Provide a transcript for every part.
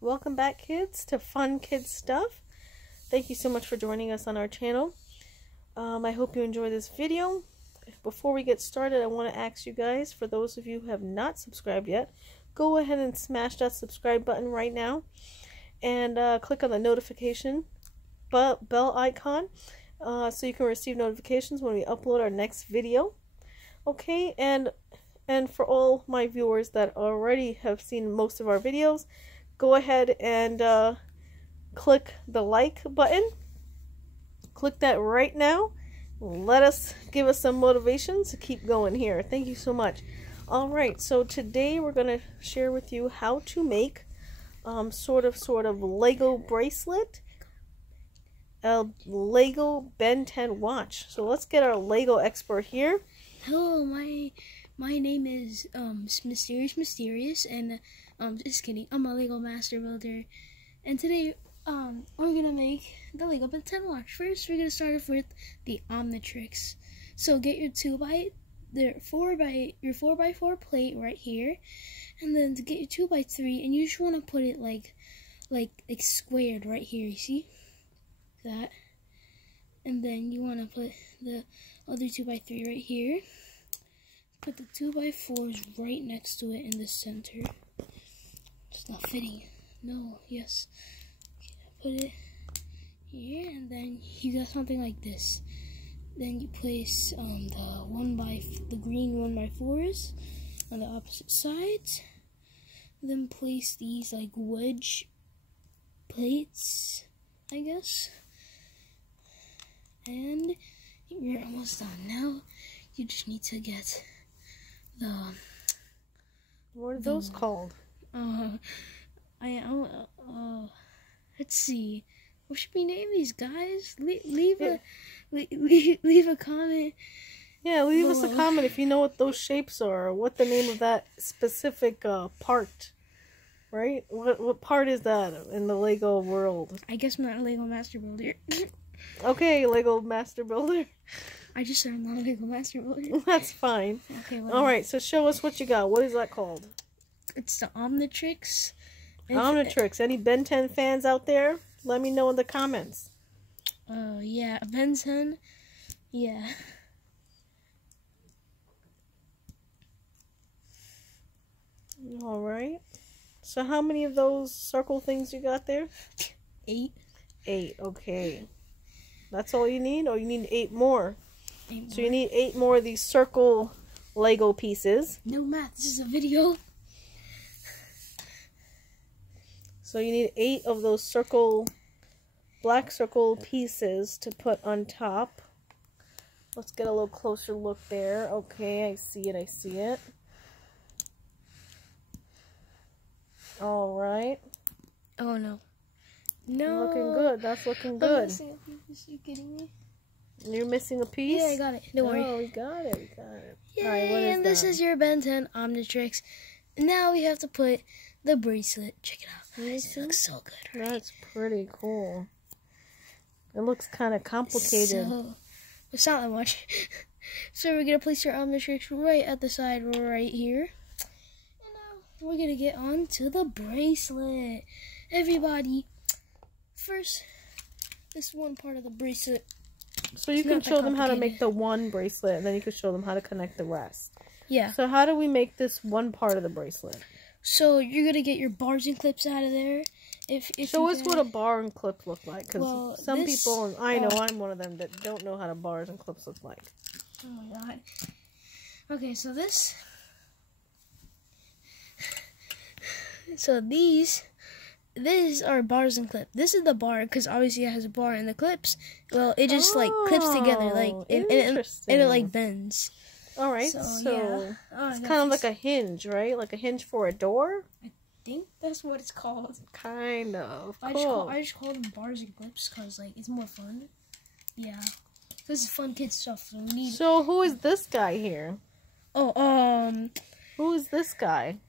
Welcome back, kids, to Fun Kids Stuff. Thank you so much for joining us on our channel. I hope you enjoy this video. Before we get started, I want to ask you guys, for those of you who have not subscribed yet, go ahead and smash that subscribe button right now and click on the notification bell icon so you can receive notifications when we upload our next video. Okay, and for all my viewers that already have seen most of our videos, go ahead and click the like button. Click that right now. Give us some motivation to keep going here. Thank you so much. Alright, so today we're going to share with you how to make sort of Lego bracelet, a Lego Ben 10 watch. So let's get our Lego expert here. Hello, my name is Mysterious, and just kidding, I'm a Lego master builder, and today we're gonna make the Lego Ben 10 watch. First, we're gonna start off with the Omnitrix. So get your 4x4 plate right here, and then to get your 2x3, and you just want to put it like squared right here. You see that? And then you want to put the other 2x3 right here. Put the 2x4s right next to it in the center. It's not fitting. No, yes. Put it here, and then you got something like this. Then you place the green 1x4s on the opposite sides. Then place these like wedge plates, I guess. And you're almost done. Now you just need to get what are those called? Let's see. What should we name these, guys? Leave a comment. Yeah, leave us a comment if you know what those shapes are, or what the name of that specific part. Right? What part is that in the Lego world? I guess I'm not a Lego master builder. Okay, Lego master builder. I just said I'm not a Lego master builder. That's fine. Okay. Alright, so show us what you got. What is that called? It's the Omnitrix. Omnitrix. Any Ben 10 fans out there? Let me know in the comments. Yeah, Ben 10. Yeah. Alright. So how many of those circle things you got there? 8. 8, okay. That's all you need? Or you need 8 more? 8 more. So you need 8 more of these circle Lego pieces. No math, this is a video. So you need 8 of those black circle pieces to put on top. Let's get a little closer look there. Okay, I see it. Alright. Oh no. No. Looking good. That's looking good. I'm missing a piece. Are you kidding me? You're missing a piece? Yeah, I got it. Don't worry. Oh, we got it. Yay, Alright, what is and this is your Ben 10 Omnitrix. Now we have to put the bracelet. Check it out, guys. It looks so good, right? That's pretty cool. It looks kind of complicated. So, it's not that much. So we're going to place our Omnitrix right at the side right here. And now we're going to get on to the bracelet. Everybody, first, this one part of the bracelet. So you can show them how to make the one bracelet, and then you can show them how to connect the rest. Yeah. So how do we make this one part of the bracelet? So you're going to get your bars and clips out of there. Show us what a bar and clip look like, because some people, and I know I'm one of them, that don't know how to bars and clips look like. Oh my god. Okay, so this. So these are bars and clips. This is the bar, because obviously it has a bar, and the clips, well, it just like clips together, like, and it like bends. Alright, so yeah. It's kind of like a hinge, right? Like a hinge for a door? I think that's what it's called. Kind of. Cool. I just call them bars and clips because like it's more fun. Yeah. This is fun kid stuff. So who is this guy here? Oh, who is this guy?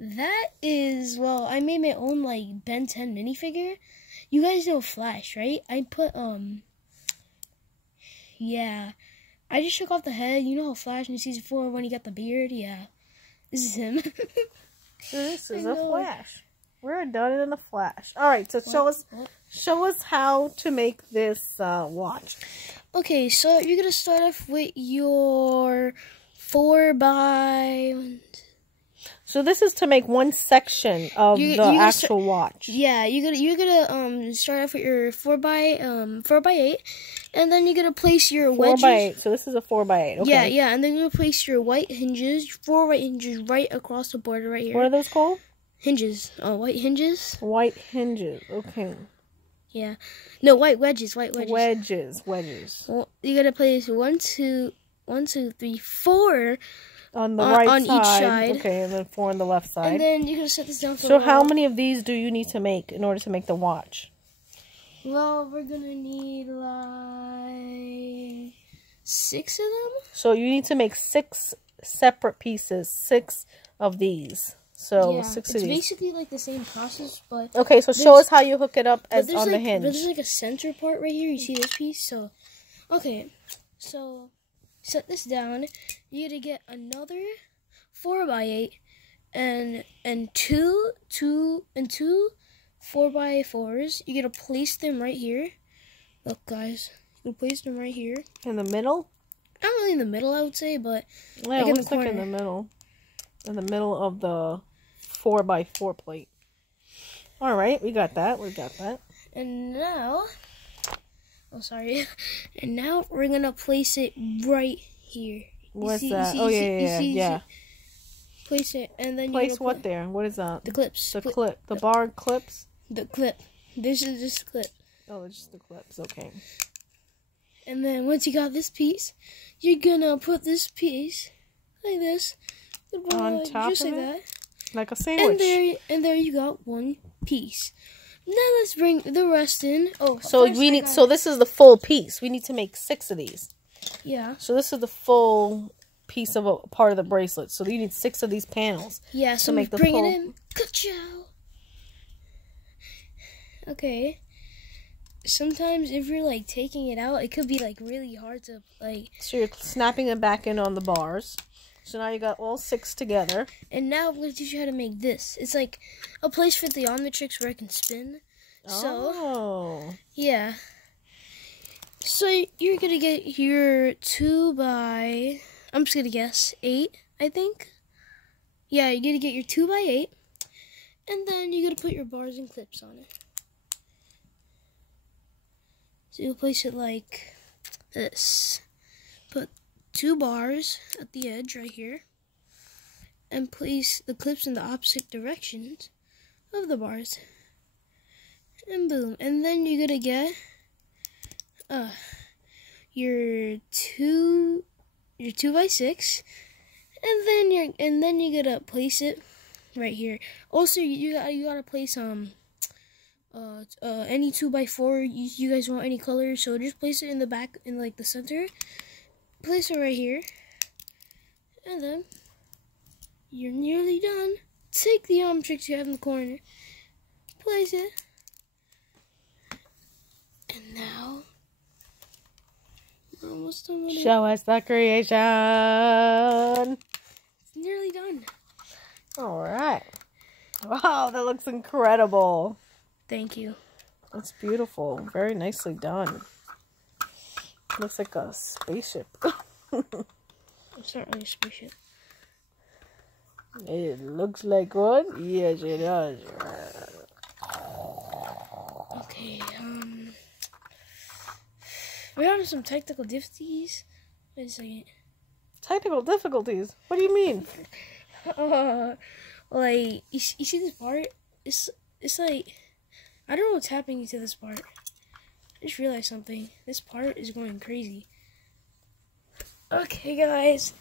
That is, well, I made my own like Ben 10 minifigure. You guys know Flash, right? I put yeah. I just took off the head. You know how Flash in season 4 when he got the beard? Yeah. This is him. This is a Flash. We're done in a flash. All right, so show us how to make this watch. Okay, so you're gonna start off with your 4x. So this is to make one section of the actual watch. Yeah, you're gonna start off with your 4x8, and then you're gonna place your wedges. 4x8. So this is a 4x8. Okay. Yeah, and then you're gonna place your white hinges, 4 white hinges right across the border right here. What are those called? Hinges. Oh, white hinges. White hinges. Okay. Yeah. No, white wedges. Wedges. Well, you gotta place 1, 2, 3, 4 on the right on side. Each side. Okay, and then 4 on the left side. And then you're gonna set this down for So how many of these do you need to make in order to make the watch? Well, we're gonna need like 6 of them. So you need to make 6 separate pieces, 6 of these. So 6 of these. It's basically like the same process, but okay. So show us how you hook it up as on the hinge. But there's like a center part right here. You see this piece? So, okay. So set this down. You're gonna get another 4x8 and two 4x4s. You're gonna place them right here. Look, guys, you can place them right here in the middle. Not really in the middle, I would say, but yeah, like in the corner. Like in the middle of the 4x4 plate. All right, we got that. And now, and now we're gonna place it right here. What's that? Yeah. Place it, and then place what there? What is that? The clips. The bar clips. The clip. This is just clip. Oh, it's just the clips. Okay. And then once you got this piece, you're gonna put this piece like this on top just of like it, that, like a sandwich. And there you got one piece. Now let's bring the rest in. Oh, so we need. So this is the full piece. We need to make 6 of these. Yeah. So this is the full piece of a part of the bracelet. So you need 6 of these panels. Yeah. So make the bring full. it in. Ka-chow. Okay. Sometimes if you're like taking it out, it could be like really hard to like. So you're snapping it back in on the bars. So now you got all 6 together. And now I'm going to teach you how to make this. It's like a place for the Omnitrix where I can spin. So, yeah. So you're going to get your 2x, I'm just going to guess, 8, I think. Yeah, you're going to get your 2x8. And then you're going to put your bars and clips on it. So you'll place it like this. Put 2 bars at the edge right here, and place the clips in the opposite directions of the bars, and boom. And then you're gonna get your 2x6, and then you're gonna place it right here. Also, you gotta place any 2x4 you guys want, any color, so just place it in the back, in like the center. Place it right here, and then you're nearly done. Take the Omnitrix you have in the corner, place it, and now we're almost done with it. Show us the creation. It's nearly done. All right. Wow, that looks incredible. Thank you. That's beautiful. Very nicely done. Looks like a spaceship. It's not really a spaceship. It looks like one? Yes, it does. Okay, we're having some technical difficulties. Wait a second. Technical difficulties? What do you mean? Like, you see this part? It's like, I don't know what's happening to this part. I just realized something. This part is going crazy. Okay, guys.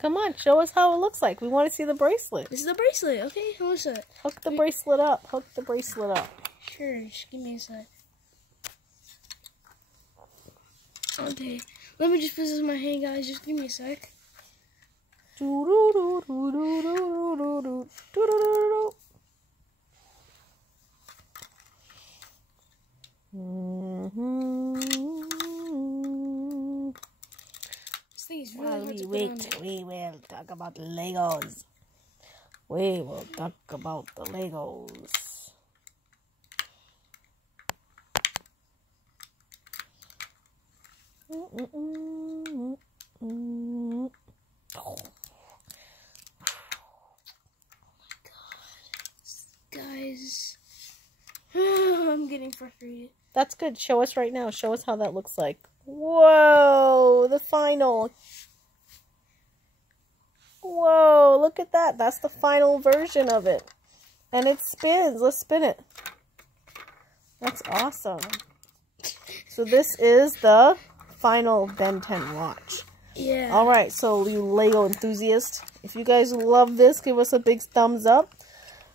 Come on, show us how it looks like. We want to see the bracelet. This is the bracelet, okay? How much that? Hook the bracelet up. Hook the bracelet up. Sure, just give me a sec. Okay, let me just put this in my hand, guys. Just give me a sec. This thing is really hard to put on. We will talk about Legos. we will talk about the Legos. Oh. Guys, I'm getting frustrated. That's good. Show us right now. Show us how that looks like. Whoa, the final. Whoa, look at that. That's the final version of it. And it spins. Let's spin it. That's awesome. So this is the final Ben 10 watch. Yeah. Alright, so you Lego enthusiasts, if you guys love this, give us a big thumbs up.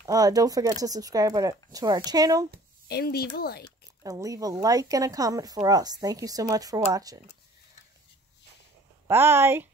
Don't forget to subscribe to our channel. And leave a like. And leave a like and a comment for us. Thank you so much for watching. Bye.